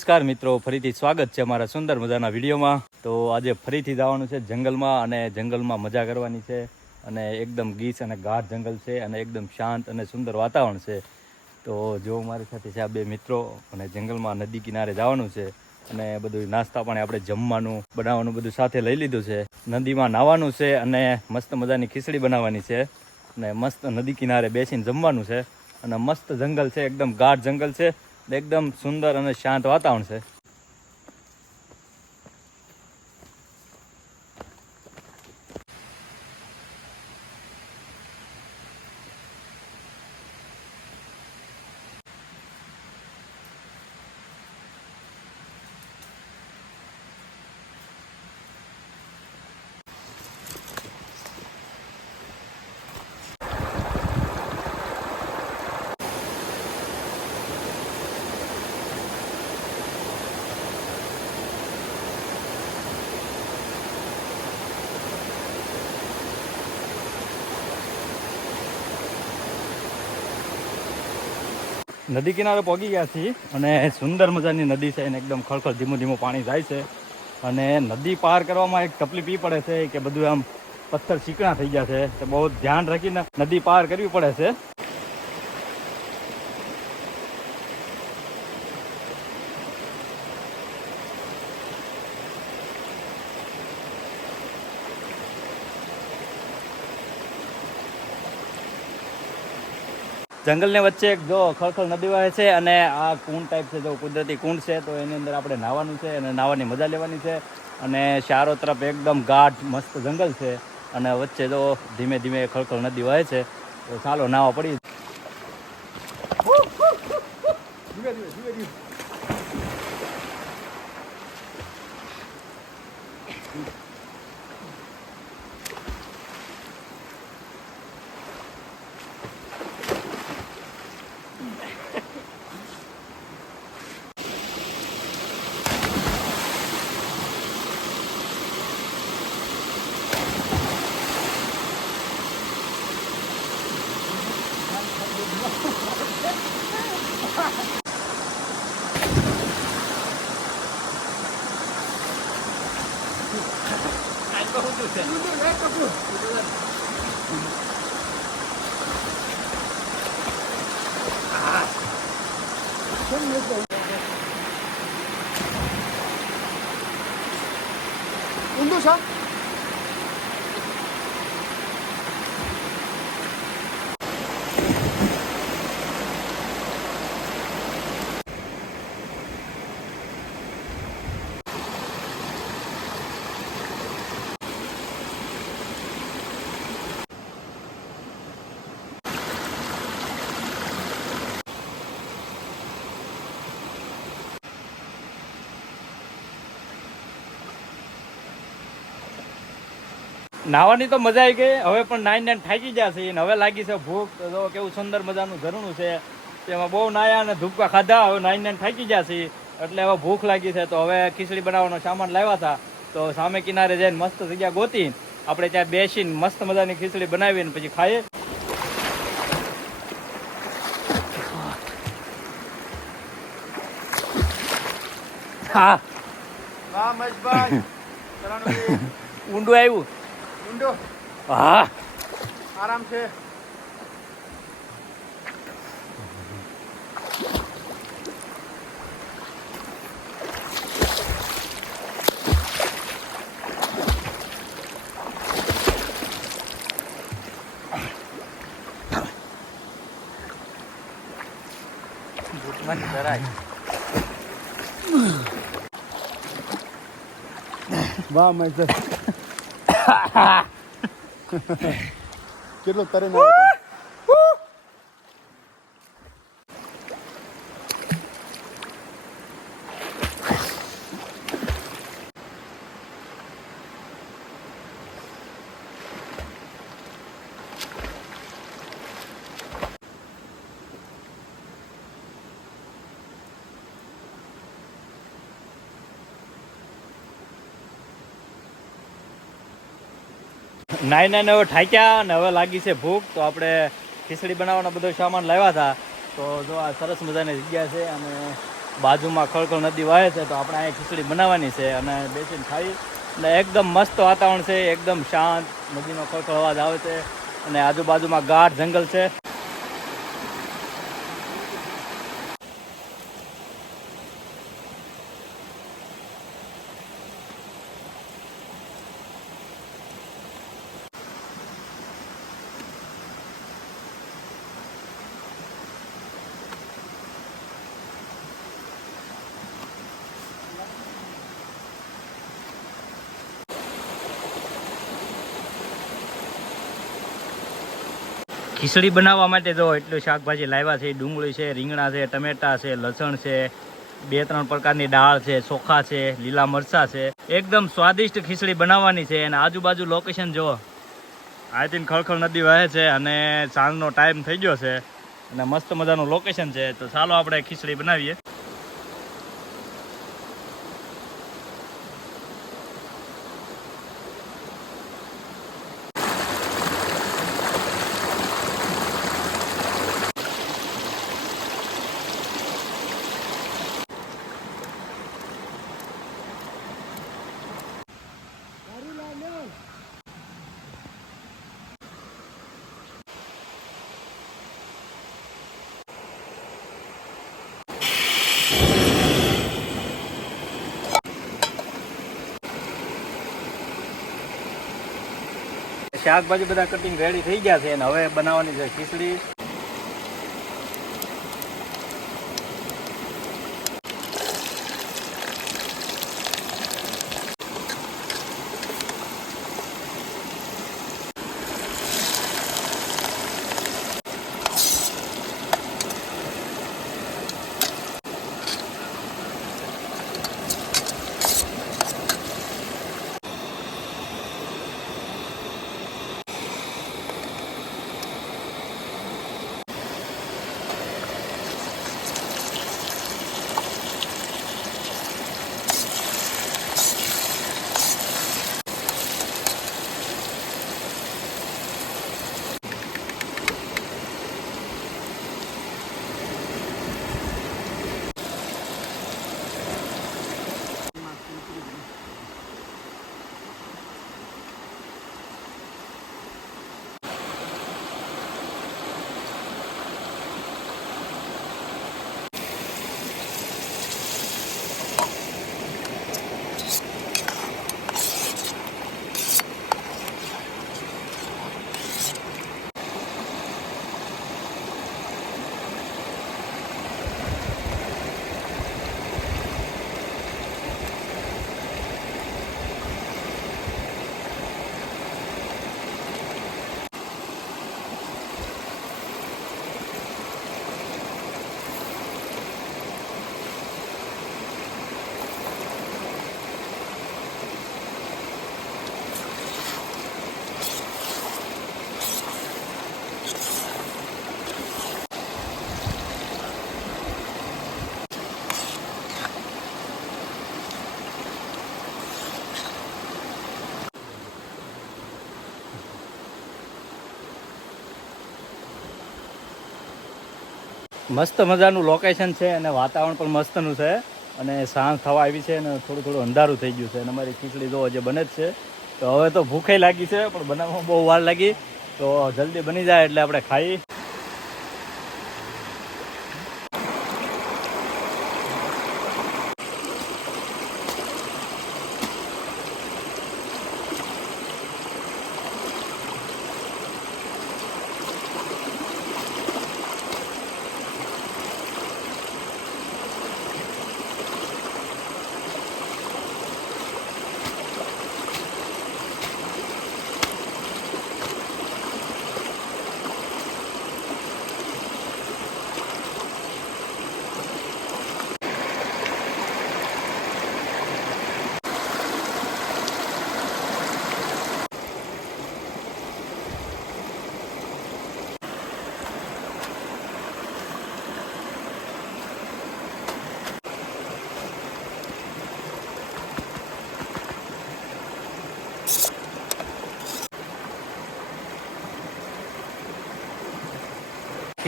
નમસ્કાર મિત્રો, ફરીથી સ્વાગત છે અમારા સુંદર મજાના વિડીયોમાં. તો આજે ફરીથી જવાનું છે જંગલમાં અને જંગલમાં મજા કરવાની છે અને એકદમ ગીચ અને ગાઢ જંગલ છે અને એકદમ શાંત અને સુંદર વાતાવરણ છે. તો જો મારી સાથે છે આ બે મિત્રો અને જંગલમાં નદી કિનારે જવાનું છે અને બધું નાસ્તા પાણી આપણે જમવાનું, બનાવવાનું બધું સાથે લઈ લીધું છે. નદીમાં નાહવાનું છે અને મસ્ત મજાની ખીચડી બનાવવાની છે અને મસ્ત નદી કિનારે બેસીને જમવાનું છે. અને મસ્ત જંગલ છે, એકદમ ગાઢ જંગલ છે. એકદમ સુંદર અને શાંત વાતાવરણ છે. નદી કિનારે પહોંચી ગયા છીએ અને સુંદર મજાની નદી છે અને એકદમ ખળખળ ધીમું ધીમું પાણી જાય છે. અને નદી પાર કરવામાં એક તકલીફ એ પડે છે કે બધું આમ પથ્થર ચીકણા થઈ ગયા છે. તો બહુ ધ્યાન રાખીને નદી પાર કરવી પડે છે. જંગલની વચ્ચે એક જો ખળખળ નદી વહે છે અને આ કુંડ ટાઈપ છે, જો કુદરતી કુંડ છે, તો એની અંદર આપણે નાહવાનું છે અને નાહવાની મજા લેવાની છે. અને ચારો તરફ એકદમ ગાઢ, મસ્ત જંગલ છે અને વચ્ચે જો ધીમે ધીમે ખળખળ નદી વહે છે, તો ચાલો નાવા પડી ઊંધું છે નાવાની તો મજા આવી ગઈ. હવે પણ નાઈન નાઈન થાકી ગયા છે અને હવે લાગી છે ભૂખ. તો કેવું સુંદર મજાનું ઝરણું છે. તેમાં બહુ નાયા અને ધૂપકા ખાધા. હવે નાઈન નાઈન થાકી ગયા છે એટલે હવે ભૂખ લાગી છે. તો હવે ખીચડી બનાવવાનો સામાન લાવ્યા હતા. તો સામે કિનારે જઈને મસ્ત જગ્યા ગોતી. આપણે ત્યાં બેસીને મસ્ત મજાની ખીચડી બનાવીને પછી ખાઈએ. હા. ઊંડું આવ્યું. ઊંડો. હા. આરામ છે. વાહ મહેશભાઈ કેટલો તરે નાઈ નાઈને હવે ઠાક્યા અને હવે લાગી છે ભૂખ, તો આપણે ખીચડી બનાવવાનો બધો સામાન લાવ્યા હતા. તો જો આ સરસ મજાની જગ્યા છે અને બાજુમાં ખળખળ નદી વહે છે, તો આપણે અહીંયા ખીચડી બનાવવાની છે અને બેસીને ખાઈ. અને એકદમ મસ્ત વાતાવરણ છે, એકદમ શાંત, નદીનો ખળખળ અવાજ આવે છે અને આજુબાજુમાં ગાઢ જંગલ છે. ખીચડી બનાવવા માટે જો એટલું શાકભાજી લાવ્યા છે, ડુંગળી છે, રીંગણા છે, ટમેટા છે, લસણ છે, બે ત્રણ પ્રકારની દાળ છે, ચોખા છે, લીલા મરચાં છે. એકદમ સ્વાદિષ્ટ ખીચડી બનાવવાની છે અને આજુબાજુ લોકેશન જુઓ. આઈથી ખળખળ નદી વહે છે અને સાંજનો ટાઈમ થઈ ગયો છે અને મસ્ત મજાનું લોકેશન છે. તો ચાલો આપણે ખીચડી બનાવીએ. શાકભાજી બધા કટિંગ રેડી થઈ ગયા છે અને હવે બનાવવાની છે ખીચડી. મસ્ત મજાનું લોકેશન છે અને વાતાવરણ પણ મસ્તનું છે. અને સાંજ થવા આવી છે અને થોડું થોડું અંધારું થઈ ગયું છે અને અમારી ખીચડી જો જે બને જ છે. તો હવે તો ભૂખે લાગી છે, પણ બનાવવામાં બહુ વાર લાગી. તો જલ્દી બની જાય એટલે આપણે ખાઈ.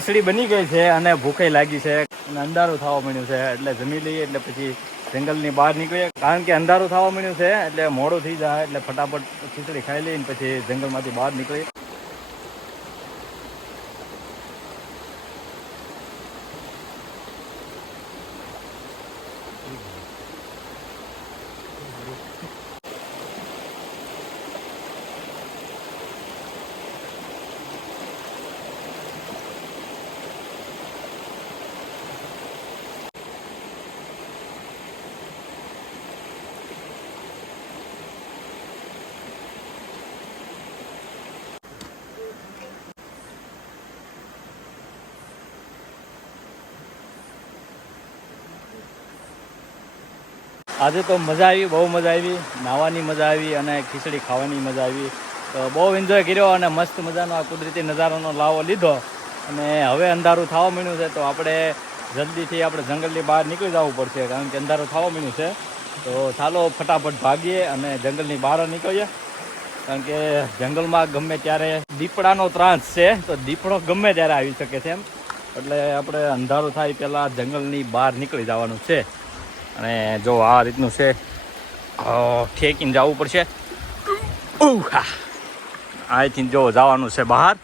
ખીચડી બની ગઈ છે અને ભૂખે લાગી છે અને અંધારું થવા મળ્યું છે. એટલે જમી લઈએ, એટલે પછી જંગલની બહાર નીકળીએ. કારણ કે અંધારું થવા મળ્યું છે, એટલે મોડું થઈ જાય, એટલે ફટાફટ ખીચડી ખાઈ લઈને પછી જંગલમાંથી બહાર નીકળીએ. આજે તો મજા આવી, બહુ મજા આવી. નાહવાની મજા આવી અને ખીચડી ખાવાની મજા આવી. તો બહુ એન્જોય કર્યો અને મસ્ત મજાનો આ કુદરતી નજારાનો લાવો લીધો. અને હવે અંધારું થવા માંડ્યું છે, તો આપણે જલ્દીથી આપણે જંગલની બહાર નીકળી જવું પડશે, કારણ કે અંધારું થવા માંડ્યું છે. તો ચાલો ફટાફટ ભાગીએ અને જંગલની બહાર નીકળીએ. કારણ કે જંગલમાં ગમે ત્યારે દીપડાનો ત્રાસ છે, તો દીપડો ગમે ત્યારે આવી શકે છે એમ. એટલે આપણે અંધારું થાય પહેલાં જંગલની બહાર નીકળી જવાનું છે. અને જો આ રીતનું છે ઠેકીને જવું પડશે હા. જો જવાનું છે બહાર